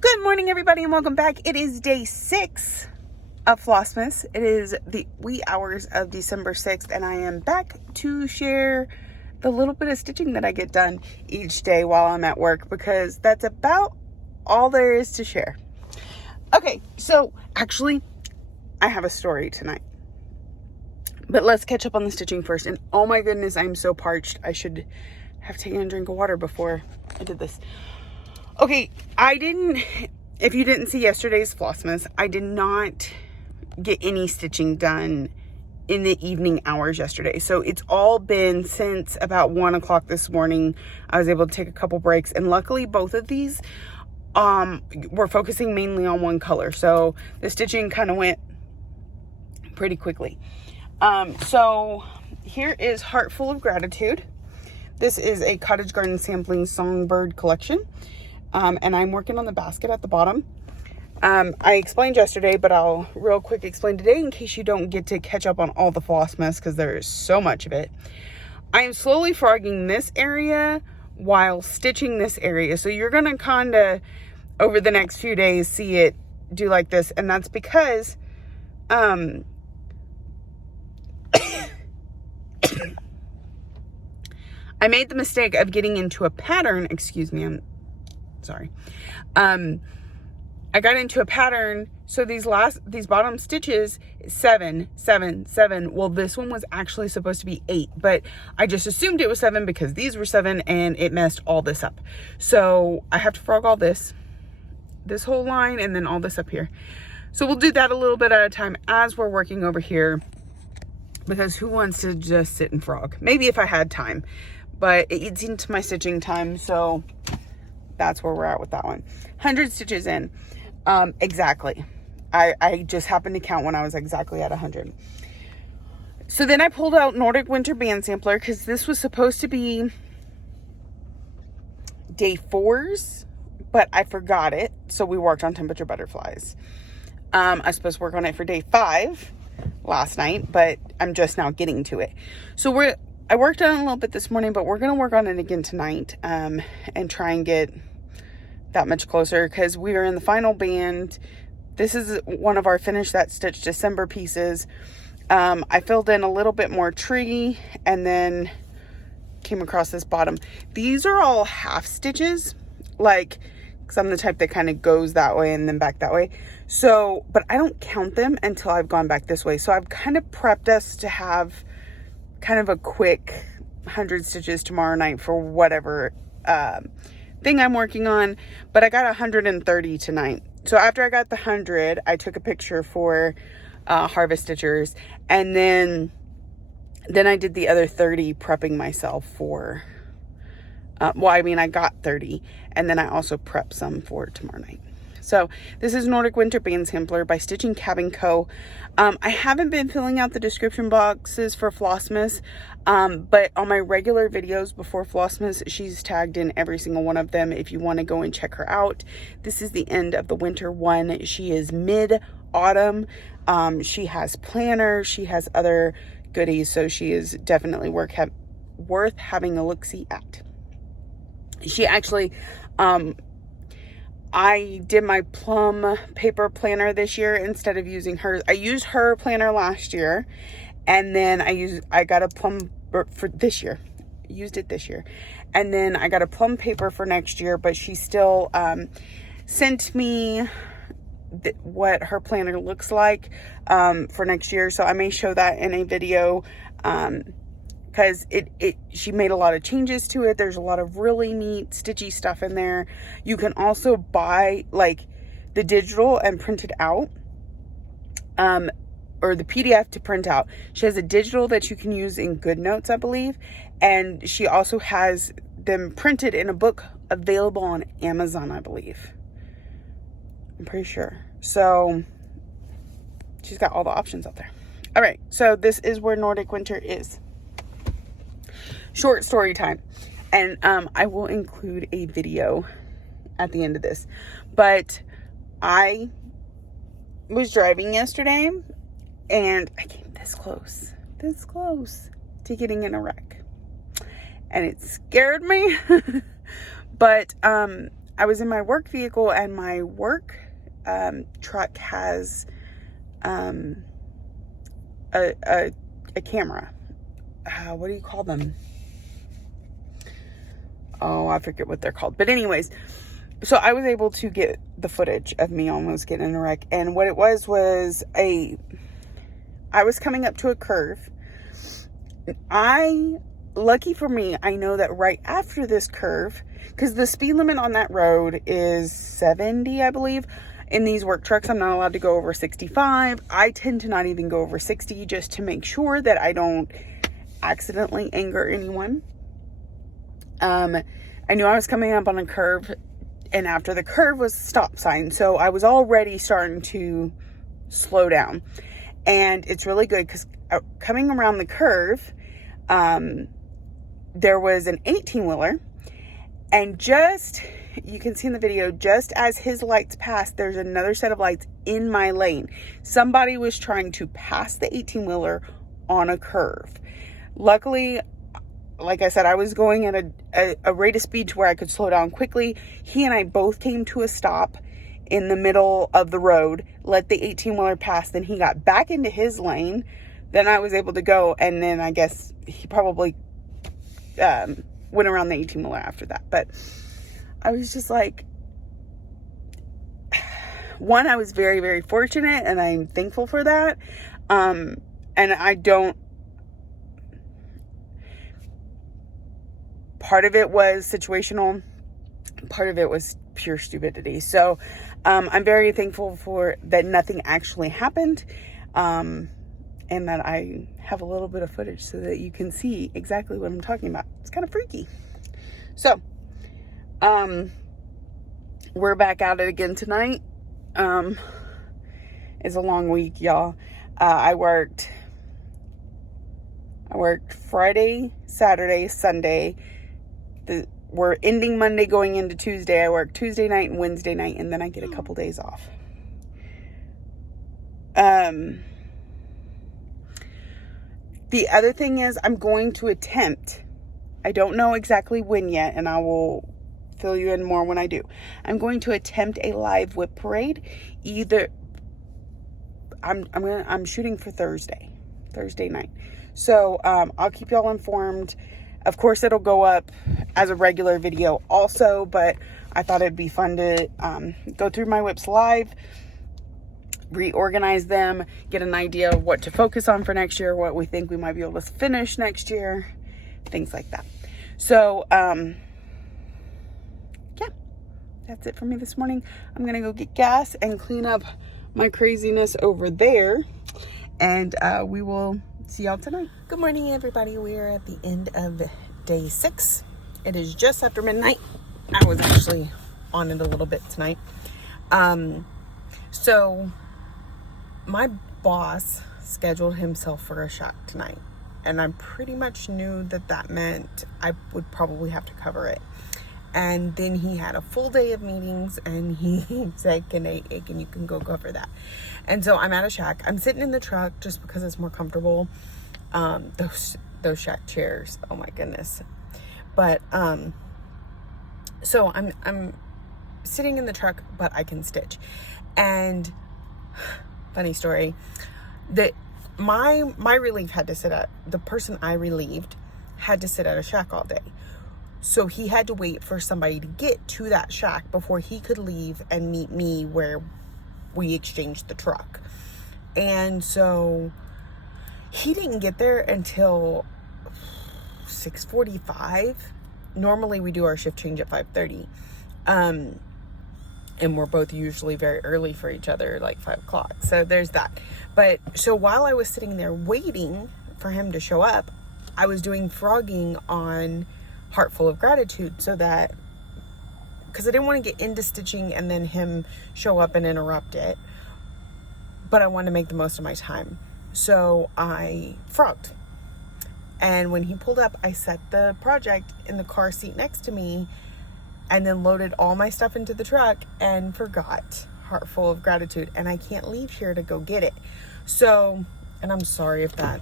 Good morning, everybody, and welcome back. It is day 6 of Flossmas. It is the wee hours of December 6th, and I am back to share the little bit of stitching that I get done each day while I'm at work, because that's about all there is to share. Okay, so actually, I have a story tonight. But let's catch up on the stitching first. And oh my goodness, I'm so parched. I should have taken a drink of water before I did this. Okay, if you didn't see yesterday's Flossmas, I did not get any stitching done in the evening hours yesterday. So it's all been since about 1 o'clock this morning. I was able to take a couple breaks, and luckily both of these were focusing mainly on one color. So the stitching kind of went pretty quickly. So here is Heart Full of Gratitude. This is a Cottage Garden Sampling Songbird collection. And I'm working on the basket at the bottom. I explained yesterday, but I'll real quick explain today in case you don't get to catch up on all the Flossmas, because there is so much of it. I am slowly frogging this area while stitching this area. So you're going to kind of, over the next few days, see it do like this. And that's because, I made the mistake of getting into a pattern. Excuse me, I'm sorry. I got into a pattern. So these bottom stitches, 7, 7, 7. Well, this one was actually supposed to be 8, but I just assumed it was 7 because these were 7, and it messed all this up. So I have to frog all this whole line, and then all this up here. So we'll do that a little bit at a time as we're working over here, because who wants to just sit and frog? Maybe if I had time, but it eats into my stitching time. So that's where we're at with that one. 100 stitches in. Exactly. I just happened to count when I was exactly at 100. So then I pulled out Nordic Winter Band Sampler, because this was supposed to be day 4's, but I forgot it. So we worked on Temperature Butterflies. I was supposed to work on it for day 5 last night, but I'm just now getting to it. So I worked on it a little bit this morning, but we're going to work on it again tonight, and try and get that much closer, because we are in the final band. This is one of our Finish That Stitch December pieces. I filled in a little bit more tree, and then came across this bottom. These are all half stitches, like, because I'm the type that kind of goes that way and then back that way. So, but I don't count them until I've gone back this way. So I've kind of prepped us to have kind of a quick 100 stitches tomorrow night for whatever thing I'm working on, but I got 130 tonight. So after I got the 100, I took a picture for Harvest Stitchers, and then I did the other 30 prepping myself for I got 30, and then I also prepped some for tomorrow night. So this is Nordic Winter Band Sampler by Stitching Cabin Co. I haven't been filling out the description boxes for Flossmas, but on my regular videos before Flossmas, she's tagged in every single one of them if you want to go and check her out. This is the end of the winter one. She is mid-autumn. She has planners. She has other goodies, so she is definitely worth having a look-see at. She actually... I did my plum paper planner this year instead of using hers. I used her planner last year, and then I got a plum for this year. Used it this year. And then I got a plum paper for next year, but she still sent me what her planner looks like for next year. So I may show that in a video, because she made a lot of changes to it. There's a lot of really neat stitchy stuff in there. You can also buy like the digital and print it out, or the PDF to print out. She has a digital that you can use in GoodNotes, I believe, and she also has them printed in a book available on Amazon, I believe. I'm pretty sure. So she's got all the options out there. All right, so this is where Nordic Winter is. Short story time, and I will include a video at the end of this, but I was driving yesterday and I came this close to getting in a wreck, and it scared me. But I I was in my work vehicle, and my work truck has a camera. What do you call them? Oh, I forget what they're called. But anyways, so I was able to get the footage of me almost getting in a wreck. And what it was I was coming up to a curve. Lucky for me, I know that right after this curve, because the speed limit on that road is 70, I believe. In these work trucks, I'm not allowed to go over 65. I tend to not even go over 60 just to make sure that I don't accidentally anger anyone. I knew I was coming up on a curve, and after the curve was a stop sign. So I was already starting to slow down. And it's really good because coming around the curve, there was an 18-wheeler, and you can see in the video, just as his lights passed, there's another set of lights in my lane. Somebody was trying to pass the 18-wheeler on a curve. Luckily, like I said, I was going at a rate of speed to where I could slow down quickly. He and I both came to a stop in the middle of the road, let the 18-wheeler pass, then he got back into his lane. Then I was able to go, and then I guess he probably went around the 18-wheeler after that. But I was just like, one, I was very, very fortunate, and I'm thankful for that. And part of it was situational, part of it was pure stupidity. So I'm very thankful for that nothing actually happened, and that I have a little bit of footage so that you can see exactly what I'm talking about. It's kind of freaky. So we're back at it again tonight. It's a long week, y'all. I worked Friday, Saturday, Sunday. We're ending Monday going into Tuesday. I work Tuesday night and Wednesday night, and then I get a couple days off. The other thing is I'm going to attempt, I don't know exactly when yet, and I will fill you in more when I do. I'm going to attempt a live whip parade. I'm shooting for Thursday night. So I'll keep y'all informed. Of course, it'll go up as a regular video also, but I thought it'd be fun to go through my whips live, reorganize them, get an idea of what to focus on for next year, what we think we might be able to finish next year, things like that. So, yeah, that's it for me this morning. I'm going to go get gas and clean up my craziness over there, and we will see y'all tonight. Good morning, everybody. We are at the end of day 6. It is just after midnight. I was actually on it a little bit tonight. So my boss scheduled himself for a shot tonight, and I pretty much knew that meant I would probably have to cover it. And then he had a full day of meetings, and he said, you can go cover that. And so I'm at a shack. I'm sitting in the truck just because it's more comfortable. Those shack chairs, oh my goodness. But so I'm sitting in the truck, but I can stitch. And funny story, that my relief had to sit at, the person I relieved had to sit at a shack all day. So he had to wait for somebody to get to that shack before he could leave and meet me where we exchanged the truck. And so he didn't get there until 6:45. Normally we do our shift change at 5:30. And we're both usually very early for each other, like 5 o'clock. So there's that. But so while I was sitting there waiting for him to show up, I was doing frogging on Heart Full of Gratitude, so that, because I didn't want to get into stitching and then him show up and interrupt it, but I wanted to make the most of my time. So I frogged, and when he pulled up, I set the project in the car seat next to me, and then loaded all my stuff into the truck and forgot Heart Full of Gratitude, and I can't leave here to go get it. So, and I'm sorry if that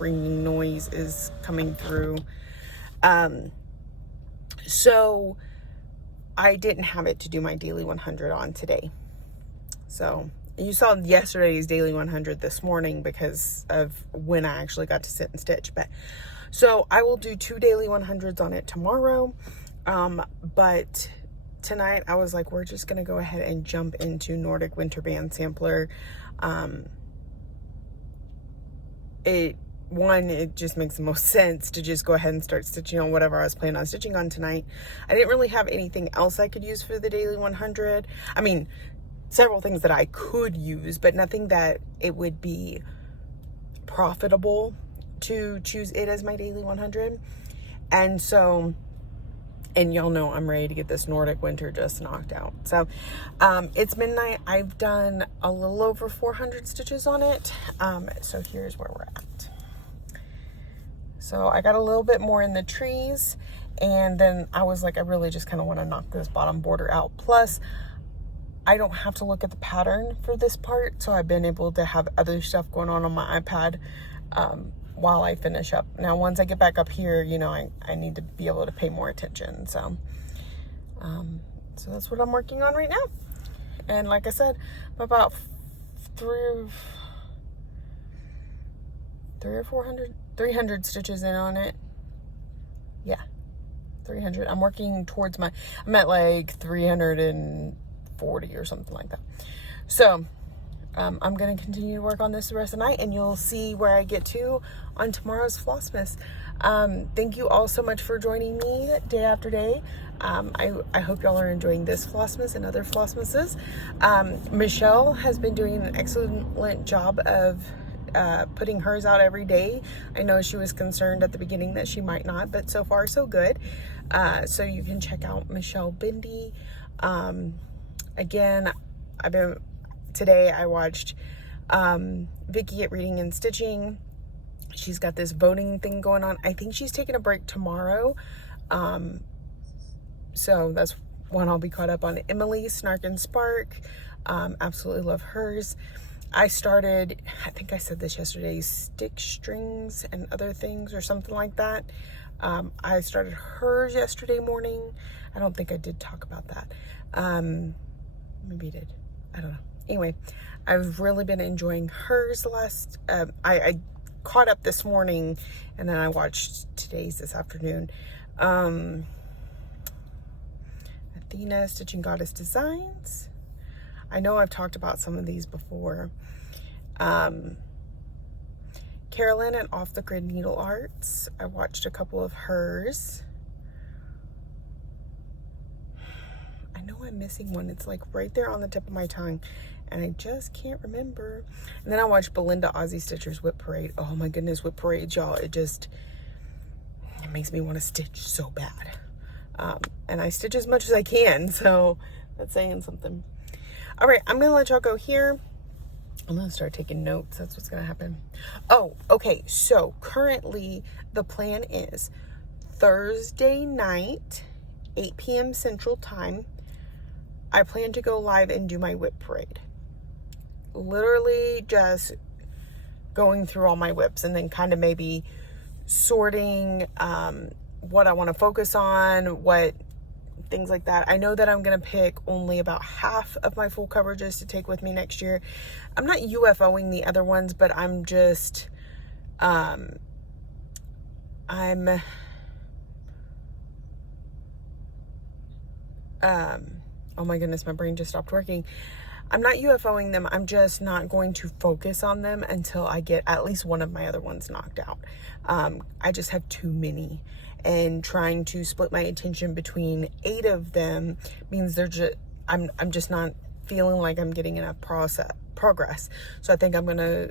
ringing noise is coming through. So I didn't have it to do my daily 100 on today. So you saw yesterday's daily 100 this morning because of when I actually got to sit and stitch. But so I will do 2 daily 100s on it tomorrow. But tonight I was like, we're just going to go ahead and jump into Nordic Winter Band Sampler. It just makes the most sense to just go ahead and start stitching on whatever I was planning on stitching on tonight. I didn't really have anything else I could use for the daily 100. I mean, several things that I could use, but nothing that it would be profitable to choose it as my daily 100. And so, and y'all know I'm ready to get this Nordic Winter just knocked out. So it's midnight. I've done a little over 400 stitches on it. So here's where we're at. So I got a little bit more in the trees, and then I was like, I really just kind of want to knock this bottom border out. Plus, I don't have to look at the pattern for this part, so I've been able to have other stuff going on my iPad while I finish up. Now, once I get back up here, you know, I need to be able to pay more attention. So, so that's what I'm working on right now. And like I said, I'm about 300 or 300 stitches in on it. Yeah, 300. I'm working towards I'm at like 340 or something like that. So I'm going to continue to work on this the rest of the night, and you'll see where I get to on tomorrow's Flossmas. Thank you all so much for joining me day after day. I hope y'all are enjoying this Flossmas and other Flossmases. Michelle has been doing an excellent job of putting hers out every day. I know she was concerned at the beginning that she might not, but so far so good. So you can check out Michelle Bindi. Again, today I watched Vicky at Reading and Stitching. She's got this voting thing going on. I think she's taking a break tomorrow. So that's one I'll be caught up on. Emily Snark and Spark. Absolutely love hers. I started, I think I said this yesterday, Stick Strings and Other Things or something like that. I started hers yesterday morning. I don't think I did talk about that. Maybe I did. I don't know. Anyway, I've really been enjoying hers I caught up this morning, and then I watched today's this afternoon. Athena Stitching Goddess Designs. I know I've talked about some of these before. Carolyn at Off the Grid Needle Arts. I watched a couple of hers. I know I'm missing one. It's like right there on the tip of my tongue, and I just can't remember. And then I watched Belinda Aussie Stitcher's Whip Parade. Oh my goodness, Whip Parade, y'all. It makes me want to stitch so bad. And I stitch as much as I can, so that's saying something. All right, I'm going to let y'all go here. I'm going to start taking notes. That's what's going to happen. Oh, okay. So currently the plan is Thursday night, 8 p.m. Central Time. I plan to go live and do my whip parade. Literally just going through all my whips and then kind of maybe sorting what I want to focus on, things like that. I know that I'm going to pick only about half of my full coverages to take with me next year. I'm not UFOing the other ones, but I'm just, oh my goodness, my brain just stopped working. I'm not UFOing them. I'm just not going to focus on them until I get at least one of my other ones knocked out. I just have too many. And trying to split my attention between 8 of them means I'm just not feeling like I'm getting enough progress. So I think I'm gonna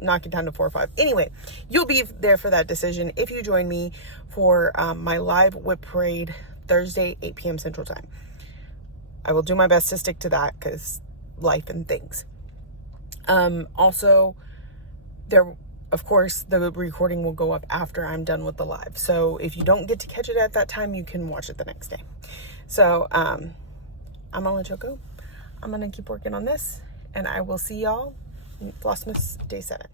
knock it down to 4 or 5. Anyway, you'll be there for that decision if you join me for my live whip parade Thursday, 8 p.m. Central Time. I will do my best to stick to that because life and things. Also, of course, the recording will go up after I'm done with the live. So if you don't get to catch it at that time, you can watch it the next day. So I'm going to let y'all go. I'm going to keep working on this, and I will see y'all in Flossmas Day 7.